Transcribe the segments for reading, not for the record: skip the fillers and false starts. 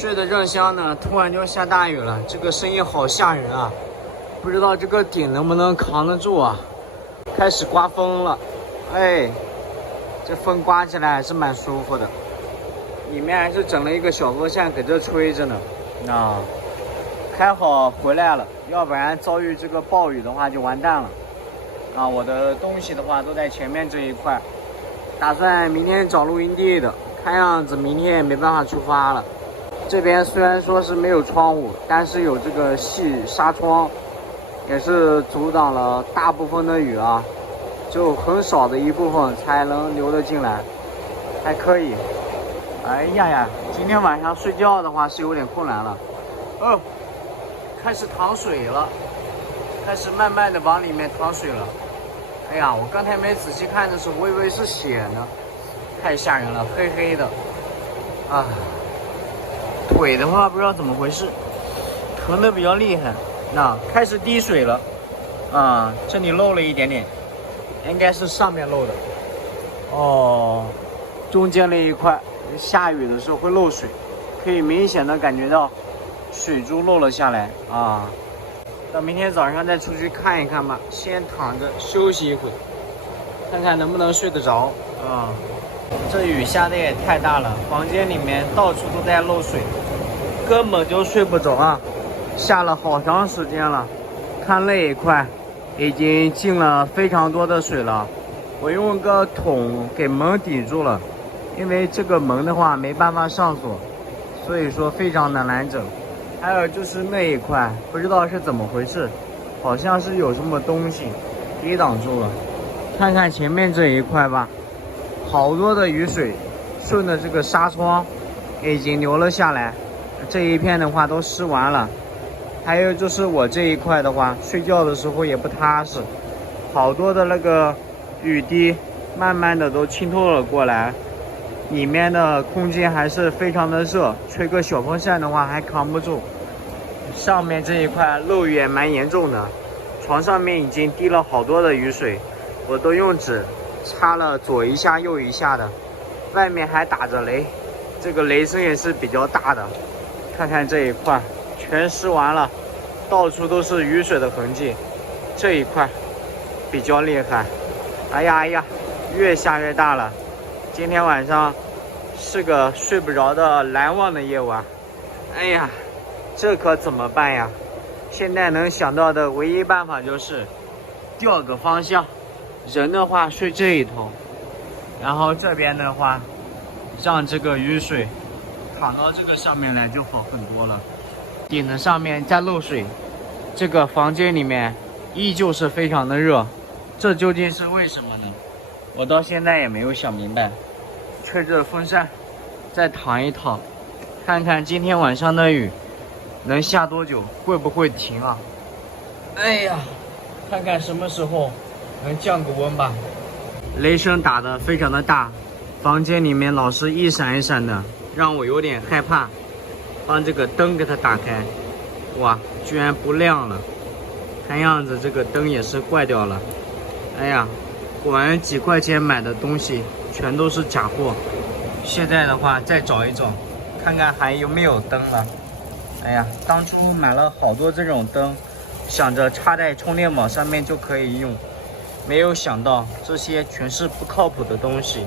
睡得正香呢，突然就下大雨了，这个声音好吓人啊！不知道这个顶能不能扛得住啊？开始刮风了，哎，这风刮起来还是蛮舒服的。里面还是整了一个小风扇给这吹着呢。还好回来了，要不然遭遇这个暴雨的话就完蛋了。我的东西的话都在前面这一块，打算明天找露营地的，看样子明天也没办法出发了。这边虽然说是没有窗户，但是有这个细纱窗，也是阻挡了大部分的雨啊，就很少的一部分才能流得进来，还可以。哎呀，今天晚上睡觉的话是有点困难了。开始淌水了，开始慢慢的往里面淌水了。哎呀，我刚才没仔细看的时候，我以为是血呢，太吓人了，黑黑的。腿的话不知道怎么回事，疼的比较厉害。开始滴水了，这里漏了一点点，应该是上面漏的。中间那一块下雨的时候会漏水，可以明显的感觉到水珠漏了下来啊。到明天早上再出去看一看吧，先躺着休息一会，看看能不能睡得着啊。这雨下的也太大了，房间里面到处都在漏水，根本就睡不着啊。下了好长时间了，看那一块已经进了非常多的水了。我用个桶给门抵住了，因为这个门的话没办法上锁，所以说非常的难整。还有就是那一块不知道是怎么回事，好像是有什么东西抵挡住了。看看前面这一块吧，好多的雨水顺着这个纱窗已经流了下来，这一片的话都湿完了。还有就是我这一块的话，睡觉的时候也不踏实，好多的那个雨滴慢慢的都浸透了过来，里面的空间还是非常的热，吹个小风扇的话还扛不住。上面这一块漏雨也蛮严重的，床上面已经滴了好多的雨水，我都用纸擦了左一下右一下的，外面还打着雷，这个雷声也是比较大的。看看这一块全湿完了，到处都是雨水的痕迹，这一块比较厉害。哎呀，越下越大了，今天晚上是个睡不着的难忘的夜晚。哎呀，这可怎么办呀？现在能想到的唯一办法就是调个方向，人的话睡这一头，然后这边的话让这个雨水淌到这个上面来就好很多了。顶的上面在漏水，这个房间里面依旧是非常的热，这究竟是为什么呢？我到现在也没有想明白。吹着风扇再躺一躺，看看今天晚上的雨能下多久，会不会停啊？哎呀，看看什么时候能降个温吧。雷声打得非常的大，房间里面老是一闪一闪的，让我有点害怕。帮这个灯给它打开，哇，居然不亮了，看样子这个灯也是坏掉了。哎呀，果然几块钱买的东西全都是假货。现在的话再找一找，看看还有没有灯了。哎呀，当初买了好多这种灯，想着插在充电宝上面就可以用，没有想到这些全是不靠谱的东西。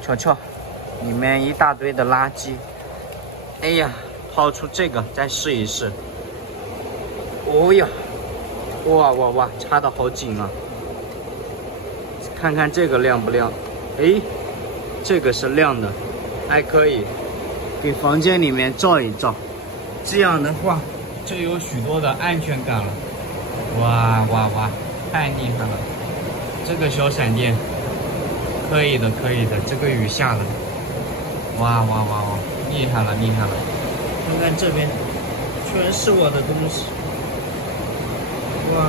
瞧瞧，里面一大堆的垃圾。哎呀，掏出这个再试一试。哦呀，哇，插的好紧啊！看看这个亮不亮？哎，这个是亮的，还可以给房间里面照一照。这样的话就有许多的安全感了。哇，太厉害了！这个小闪电，可以的。这个雨下的，哇，厉害了！看看这边，全是我的东西。哇！